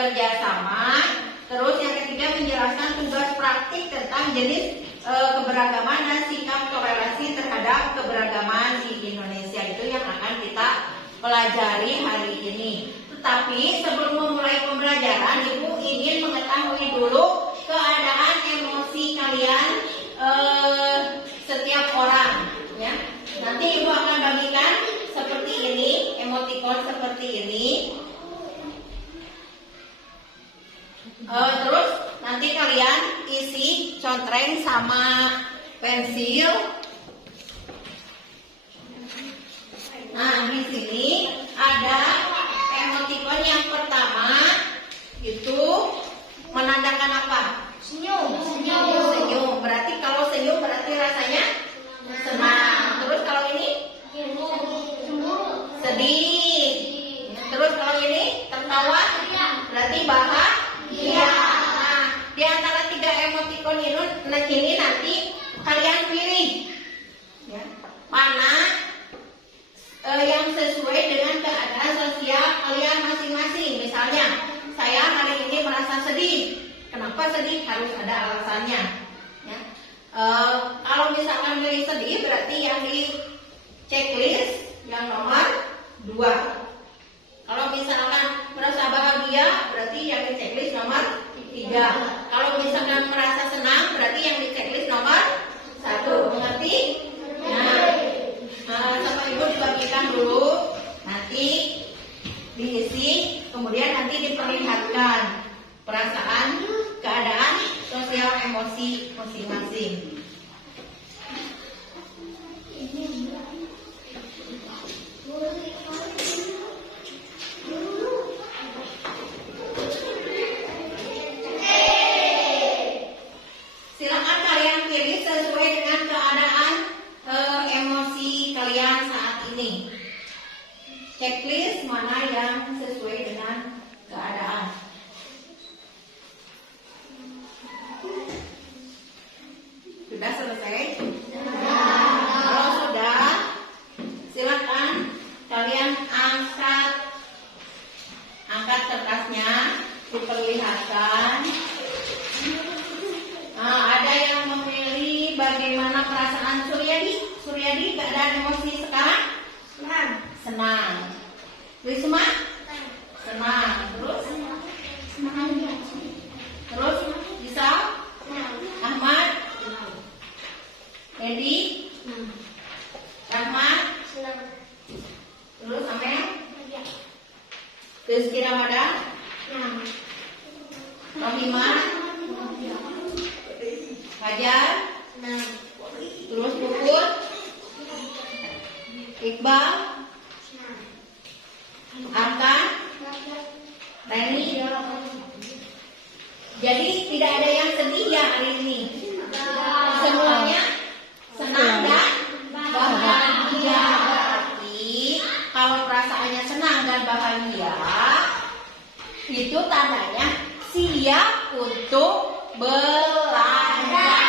kerjasama. Terus yang ketiga menjelaskan tugas praktik tentang jenis keberagaman dan sikap toleransi terhadap keberagaman di Indonesia. Itu yang akan kita pelajari hari ini. Tetapi sebelum memulai pembelajaran, Ibu ingin mengetahui dulu keadaan emosi kalian setiap orang, ya. Nanti Ibu akan bagikan seperti ini, emoticon seperti ini. Terus nanti kalian isi contreng sama pensil. Nah, di sini ada emoticon yang pertama itu menandakan apa? Senyum. Senyum. Berarti kalau senyum berarti rasanya senang. Terus kalau ini sedih. Terus kalau ini tertawa berarti bahagia. Nah, di antara tiga emoticon ini nanti kalian pilih, ya, mana yang sesuai dengan keadaan sosial kalian masing-masing. Misalnya, saya hari ini merasa sedih. Kenapa sedih? Harus ada alasannya. Ya. Kalau misalkan pilih sedih, berarti yang di checklist yang nomor 2. Kalau misalkan merasa bahagia, berarti yang di checklist nomor 3. Kalau misalkan merasa senang, berarti yang di checklist nomor 1. Mengerti? Sama Ibu dibagikan dulu, nanti diisi, kemudian nanti diperlihatkan perasaan, keadaan, sosial, emosi masing-masing. Silakan kalian pilih sesuai dengan keadaan emosi kalian saat ini. Checklist mana yang sesuai dengan keadaan. Sudah selesai? Kalau sudah, silakan kalian angkat kertasnya, diperlihatkan. Nah, ada yang memilih bagaimana perasaan Suryadi. Suryadi, keadaan emosi sekarang? Senang. Risma? Senang. Terus? Terus? Bisa? Ahmad? Edi? Rahmat? Terus Amel? Rizky Ramadan? Rohimah? Hajar? Terus Puput? Iqbal? Arkan? Reni? Jadi tidak ada yang sedih ya hari ini. Semuanya senang dan bahagia. Berarti kalau perasaannya senang dan bahagia, itu tandanya siap untuk belajar.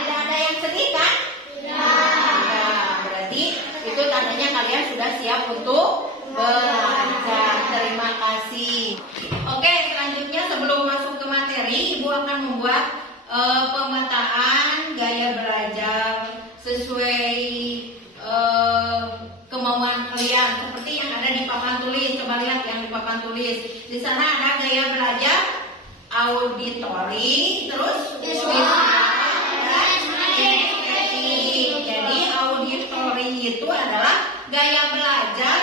Tidak ada yang sedih kan? Berarti itu tandanya kalian sudah siap untuk belajar. Terima kasih. Oke, selanjutnya sebelum masuk ke materi, Ibu akan membuat pemetaan gaya belajar sesuai kemauan kalian, seperti yang ada di papan tulis. Coba lihat yang di papan tulis. Di sana ada gaya belajar auditori, terus jadi auditori itu adalah gaya belajar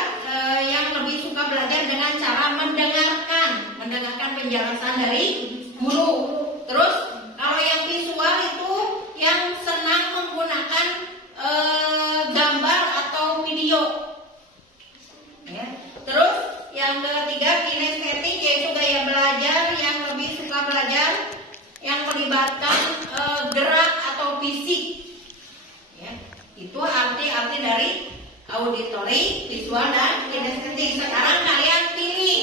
yang lebih suka belajar dengan cara mendengarkan penjelasan dari guru. Terus kalau yang visual itu yang senang menggunakan gambar atau video. Ya. Terus yang ketiga kinestetik, yaitu gaya belajar yang lebih suka belajar yang melibatkan gerak atau fisik. Ya. Itu arti-arti dari auditori, visual, dan kinestetik. Sekarang kalian pilih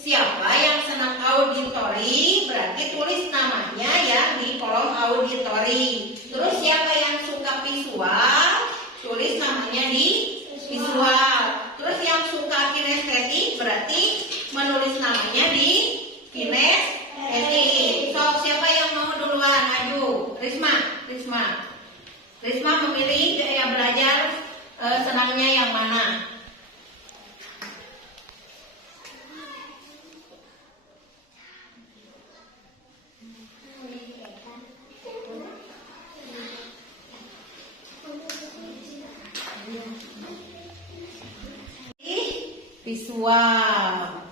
siapa yang senang auditori, berarti tulis namanya ya di kolom auditori. Terus siapa yang suka visual, tulis namanya di visual. Terus yang suka kinestetik berarti menulis namanya di kinestetik. So, siapa yang mau duluan? Ayo, Risma. Risma memilih gaya belajar senangnya yang mana? Visual.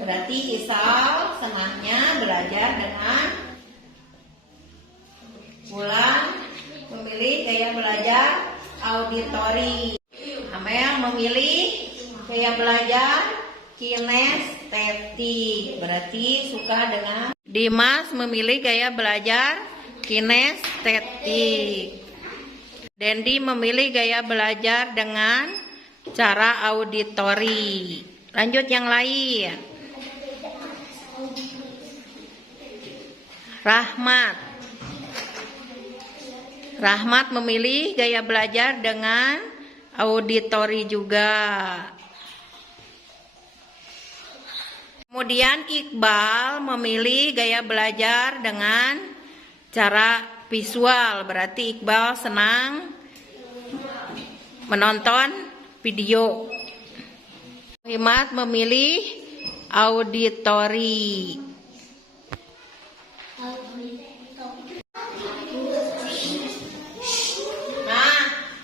Berarti Isal senangnya belajar dengan Wulan memilih gaya belajar auditori. Amel memilih gaya belajar kinestetik. Berarti suka dengan Dimas memilih gaya belajar kinestetik. Dendi memilih gaya belajar dengan cara auditori. Lanjut yang lain. Rahmat memilih gaya belajar dengan auditori juga. Kemudian Iqbal memilih gaya belajar dengan cara visual. Berarti Iqbal senang menonton video. Muhammad memilih auditori. Nah,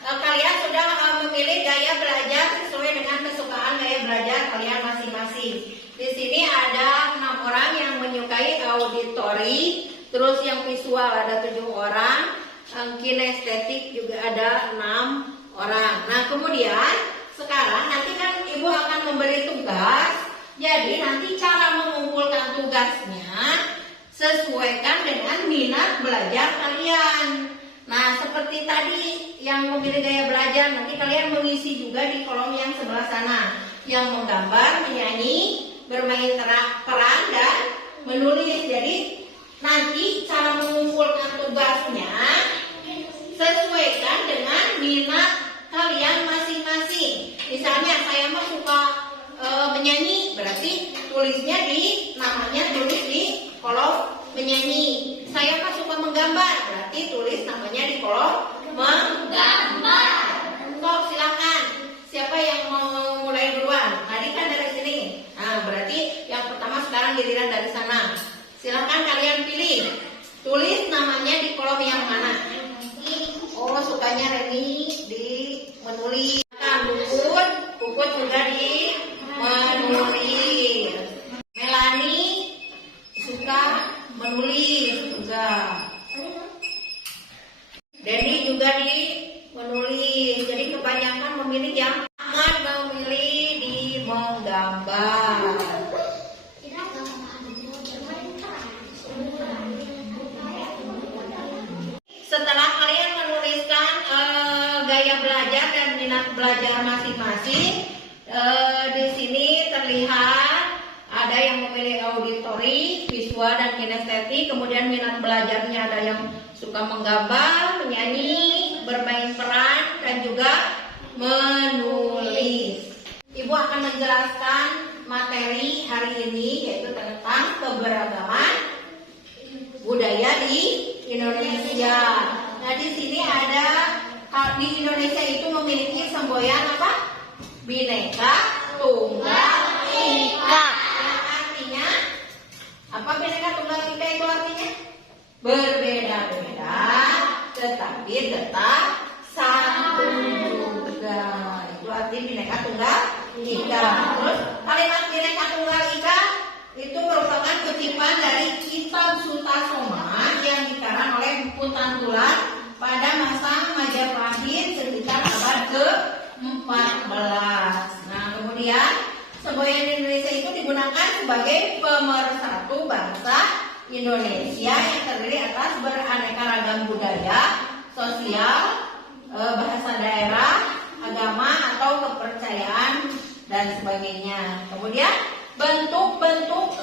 kalian sudah memilih gaya belajar sesuai dengan kesukaan gaya belajar kalian masing-masing. Di sini ada 6 orang yang menyukai auditori, terus yang visual ada 7 orang, yang kinestetik juga ada 6 orang. Nah, kemudian sekarang nanti kan ibu akan memberi tugas. Jadi nanti cara mengumpulkan tugasnya sesuaikan dengan minat belajar kalian. Nah, seperti tadi yang memilih gaya belajar, nanti kalian mengisi juga di kolom yang sebelah sana. Yang menggambar, menyanyi, bermain peran, dan menulis. Jadi nanti cara mengumpulkan tugasnya sesuaikan dengan minat kalian masing-masing. Misalnya saya mah suka menyanyi, berarti tulisnya namanya tulis di kolom menyanyi. Saya mah suka menggambar, berarti tulis namanya di kolom menggambar. So, silakan. Siapa yang mau mulai duluan? Tadi kan dari sini. Nah, berarti yang pertama sekarang giliran dari sana. Silakan kalian pilih. Tulis namanya di kolom yang mana? Oh, sukanya Reni di menulis. Puput juga di menulis. Melani suka menulis juga. Denny juga di menulis. Jadi kebanyakan memilih yang Ahmad memilih di menggambar. Setelah kalian menuliskan gaya belajar dan minat belajar masing-masing, di sini terlihat ada yang memilih auditori, visual, dan kinestetik. Kemudian minat belajarnya ada yang suka menggambar, menyanyi, bermain peran, dan juga menulis. Ibu akan menjelaskan materi hari ini, yaitu tentang keberagaman budaya di Indonesia. Nah, di sini ada, di Indonesia itu memiliki semboyan apa? Bhinneka Tunggal Ika. Yang artinya apa? Bhinneka Tunggal Ika itu artinya berbeda-beda, tetapi tetap satu juga. Itu arti Bhinneka Tunggal Ika. Terus kalimat Bhinneka Tunggal Ika itu merupakan kutipan dari Kitab Sutasoma yang dikarang oleh Empu Tantular pada masa Majapahit sekitar abad ke-14. Nah, kemudian semboyan Indonesia itu digunakan sebagai pemersatu bangsa Indonesia yang terdiri atas beraneka ragam budaya, sosial, bahasa daerah, agama atau kepercayaan dan sebagainya. Kemudian bentuk-bentuk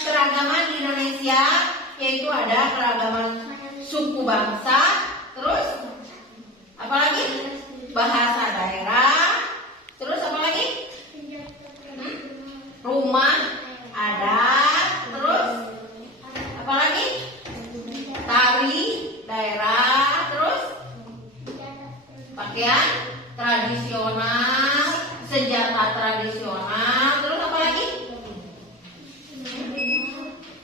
keragaman di Indonesia yaitu ada keragaman suku bangsa, terus apalagi bahasa daerah, terus apalagi senjata tradisional, terus apa lagi?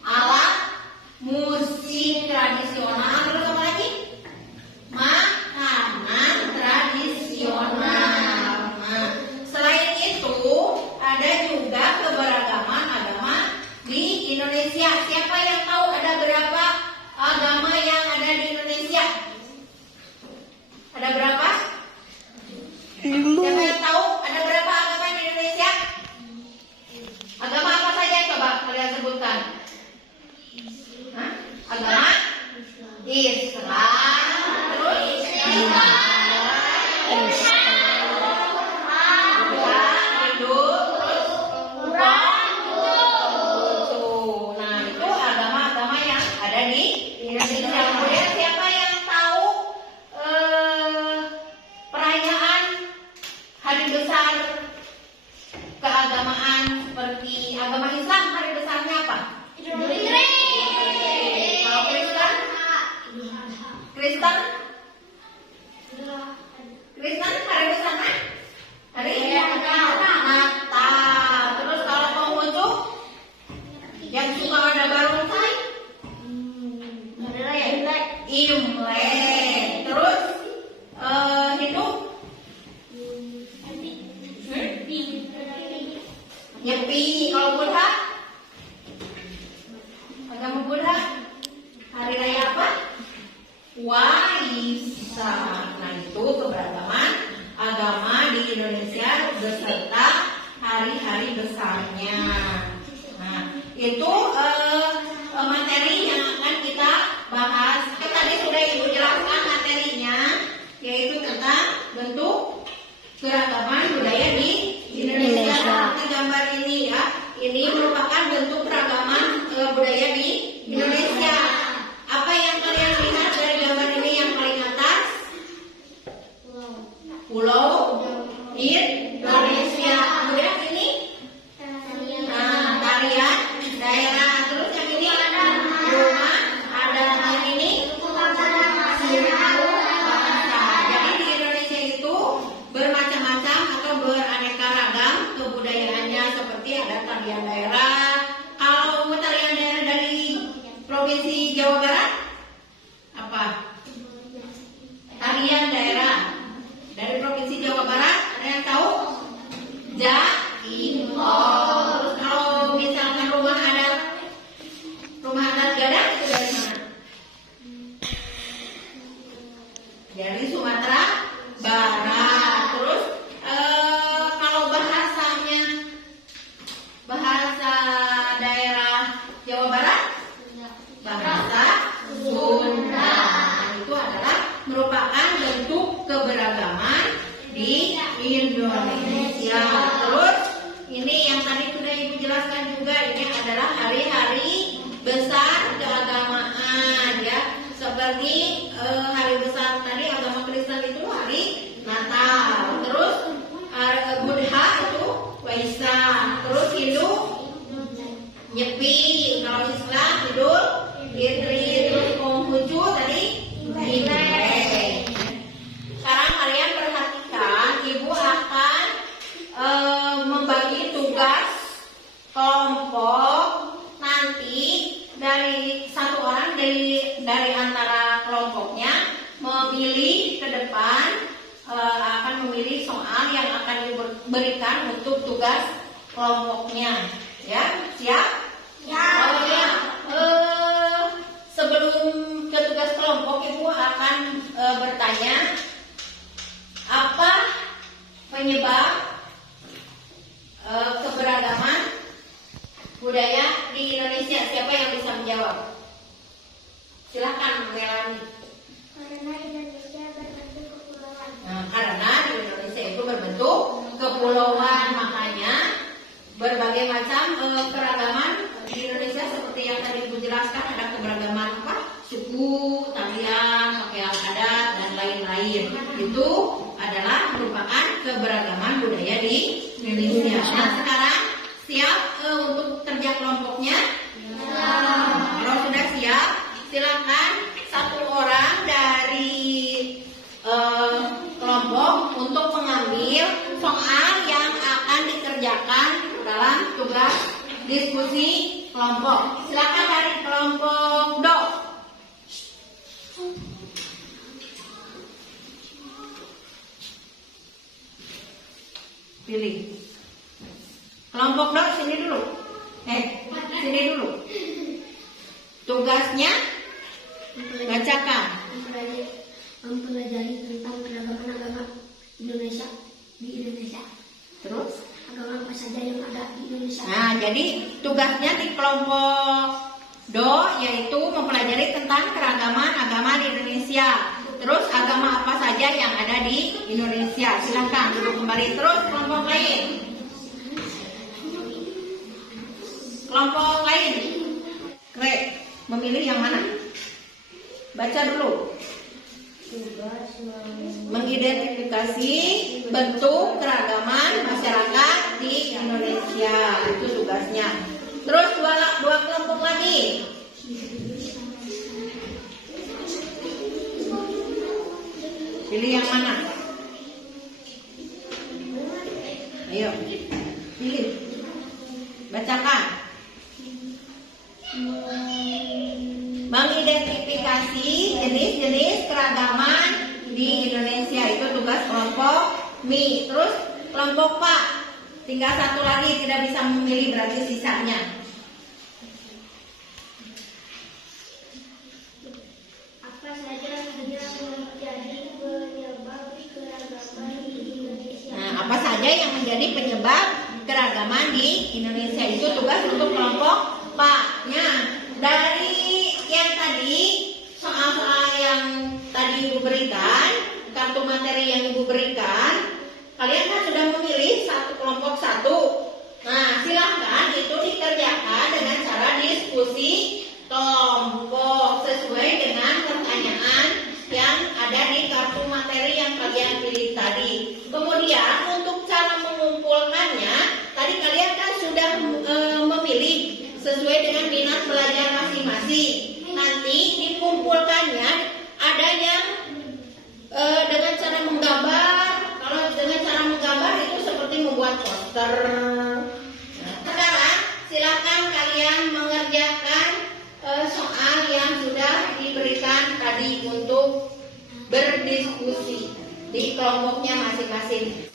Alat musik tradisional, terus apa lagi? Makanan tradisional. Nah, selain itu ada juga keberagaman agama di Indonesia. Siapa yang tahu ada berapa agama yang ada di Indonesia? Ada berapa? Siapa yang tahu ada berapa agama di Indonesia? Agama apa saja coba kalian sebutkan? Hah? Agama Islam, terus Hindu, terus Konghucu. Nah, itu agama-agama yang ada di Indonesia. Kemudian siapa yang tahu perayaan hari besar keagamaan seperti agama Islam, hari besarnya apa? Idul Fitri. Kalau Kristen? Kristen hari besarnya? Hari Natal. Terus kalau Konghucu yang suka ada barongsai? Imlek. Terus Hindu? Nyepi. Kalau Buddha? Agama Buddha? Hari raya apa? Waisak. Nah, itu keberagaman agama di Indonesia beserta hari-hari besarnya. Nah, itu materi yang akan kita bahas. Tadi sudah Ibu jelaskan materinya, yaitu tentang bentuk keragaman budaya di Indonesia. Seperti gambar ini ya, ini merupakan bentuk keragaman budaya di Indonesia. Apa yang kalian lihat dari gambar ini yang paling atas? Pulau Indonesia. Kemudian ini tarian daerah. Terus yang ini rumah adat. Yang ini suku bangsa. Jadi di Indonesia itu bermacam-macam atau beraneka ragam kebudayaannya, seperti ada tarian daerah. Kalau tarian daerah dari Provinsi Jawa Barat apa? Tarian daerah dari Provinsi Jawa Barat, ada yang tahu? Jaimo. Terus kalau misalkan rumah adat Gadang itu dari mana? Dari Sumatera Barat. Terus kalau bahasa daerah Jawa Barat, bahasa Sunda. Itu adalah merupakan bentuk keberagaman di Indonesia. Terus ini yang tadi sudah Ibu jelaskan juga, ini adalah hari-hari besar keagamaan ya. Seperti hari besar tadi agama Kristen itu hari Natal. Terus Buddha itu Waisak. Terus Hindu Nyepi. Kalau Islam Idul Fitri. Terus Konghucu tadi Imlek. Sekarang kalian perhatikan, Ibu akan membagi tugas kelompok. Nanti dari satu orang dari antara kelompoknya memilih ke depan, akan memilih soal yang akan diberikan untuk tugas kelompoknya. Ya, siap? Ya. Sebelum ke tugas kelompok, Ibu akan bertanya, apa penyebab keberagaman budaya di Indonesia? Siapa yang bisa menjawab? Silakan, Melani. Karena Indonesia berbentuk kepulauan. Nah, karena di Indonesia itu berbentuk kepulauan, makanya berbagai macam keragaman di Indonesia seperti yang tadi Ibu jelaskan, ada keberagaman apa? Suku, tarian, pakaian adat dan lain-lain. Itu adalah merupakan keberagaman budaya di Indonesia. Nah, sekarang siap untuk kerja kelompoknya? Kalau sudah siap, silakan satu orang dari kelompok untuk mengambil soal yang akan diskusi kelompok. Silakan dari kelompok Do. Pilih. Kelompok Do sini dulu. Sini dulu. Tugasnya bacakan. Mempelajari tentang keragaman agama Indonesia di Indonesia. Terus? Agama apa saja yang ada di Indonesia. Nah, jadi tugasnya di kelompok Do yaitu mempelajari tentang keragaman agama di Indonesia. Terus agama apa saja yang ada di Indonesia. Silakan duduk kembali. Terus kelompok lain. Kelompok lain. Greg, memilih yang mana? Baca dulu. Mengidentifikasi bentuk keragaman masyarakat di Indonesia, itu tugasnya. Terus dua kelompok lagi. Pilih yang mana? Ayo, pilih. Bacakan. Mengidentifikasi jenis-jenis keragaman di Indonesia, itu tugas kelompok Mi. Terus kelompok Pak, tinggal satu lagi, tidak bisa memilih, berarti sisanya. Apa saja yang menjadi penyebab keragaman di Indonesia. Nah, apa saja yang menjadi penyebab keragaman di Indonesia, itu tugas untuk kelompok Pak. Nah, dari yang tadi, soal-soal yang tadi Ibu berikan, kartu materi yang Ibu berikan, kalian kan sudah memilih satu kelompok satu. Nah, silahkan itu dikerjakan dengan cara diskusi kelompok sesuai dengan pertanyaan yang ada di kartu materi yang kalian pilih tadi. Kemudian untuk cara mengumpulkannya, tadi kalian kan sudah memilih sesuai dengan minat belajar masing-masing. Nanti dikumpulkannya ada yang dengan cara menggambar. Kalau dengan cara menggambar itu seperti membuat poster. Nah, sekarang silakan kalian mengerjakan soal yang sudah diberikan tadi untuk berdiskusi di kelompoknya masing-masing.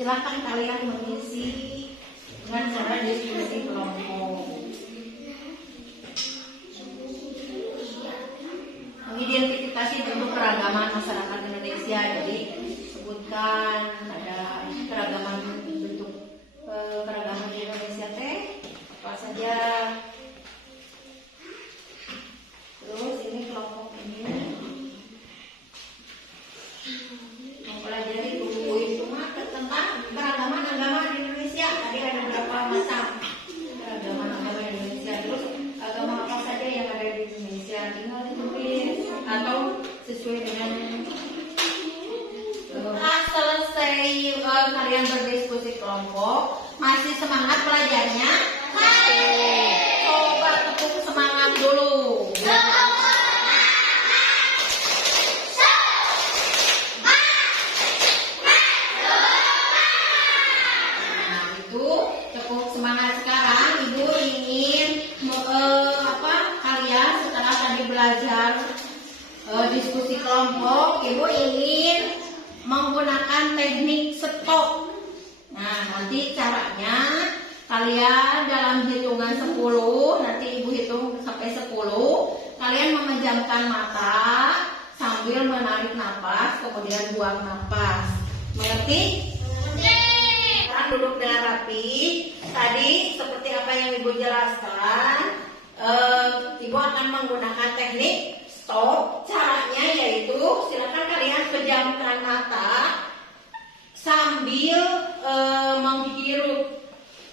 Silakan kalian mengisi dengan cara diskusi kelompok. Mengidentifikasi bentuk keragaman masyarakat Indonesia. Jadi sebutkan ada keragaman bentuk keragaman di Indonesia apa saja. Terus ini kelompok ini mempelajari buku itu tentang keragaman agama di Indonesia. Tadi ada berapa macam keragaman agama di Indonesia. Terus agama apa saja yang ada di Indonesia, tinggal ditulis atau sesuai dengan selesai kalian berdiskusi kelompok. Masih semangat belajarnya? Coba tepuk semangat dulu. Tepuk semangat. Sekarang Ibu ingin kalian setelah tadi belajar diskusi kelompok, Ibu ingin menggunakan teknik stop. Nah, nanti caranya kalian dalam hitungan 10, nanti Ibu hitung sampai 10, kalian memejamkan mata sambil menarik napas, kemudian buang napas. Mengerti? duduk dengan rapi. Tadi seperti apa yang Ibu jelaskan, Ibu akan menggunakan teknik stop. Caranya yaitu silakan kalian pejamkan mata sambil menghirup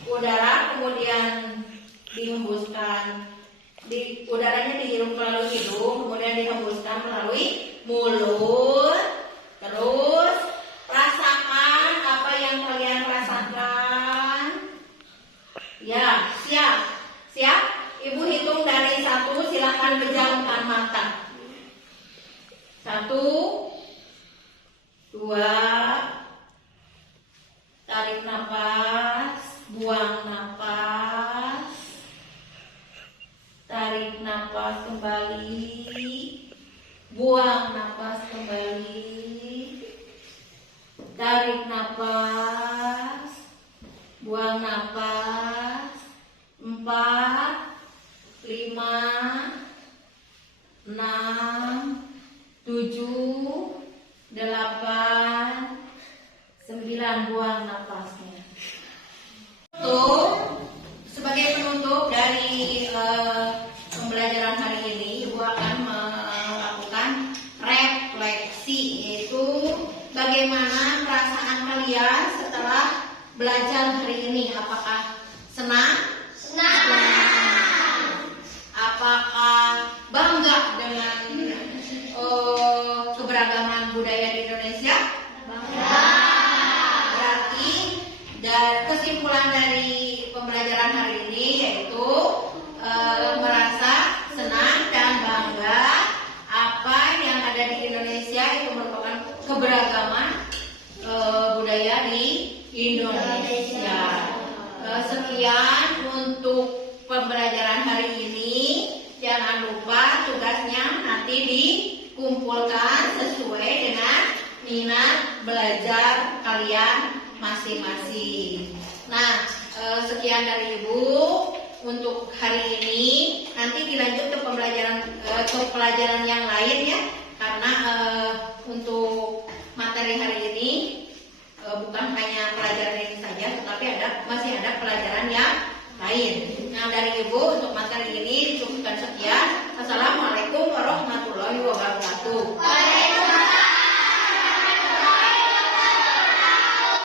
udara, kemudian dihembuskan. Udaranya dihirup melalui hidung, kemudian dihembuskan melalui mulut. Terus rasakan apa yang kalian rasakan. Ya, siap. Siap? Ibu hitung dari 1, silakan pejamkan mata. 1, 2, tarik nafas, buang nafas. Tarik nafas kembali, buang nafas kembali. Tarik nafas, buang nafas. 4, 5, 6, 7, 8, 9, buang nafasnya. Sebagai penutup dari pembelajaran hari ini, Ibu akan melakukan refleksi, yaitu bagaimana perasaan kalian setelah belajar hari ini. Apakah senang? Senang. Apakah bangga dengan keberagaman budaya di Indonesia? Bangga. Berarti kesimpulan dari pembelajaran hari ini yaitu merasa senang dan bangga apa yang ada di Indonesia itu merupakan keberagaman budaya di Indonesia. Sekian untuk pembelajaran hari ini. Jangan lupa tugasnya nanti dikumpulkan sesuai dengan minat belajar kalian masing-masing. Nah, sekian dari Ibu untuk hari ini. Nanti dilanjut ke pelajaran yang lain ya, karena untuk materi hari ini bukan hanya pelajaran ini saja, tetapi masih ada pelajaran yang lain. Nah, dari Ibu untuk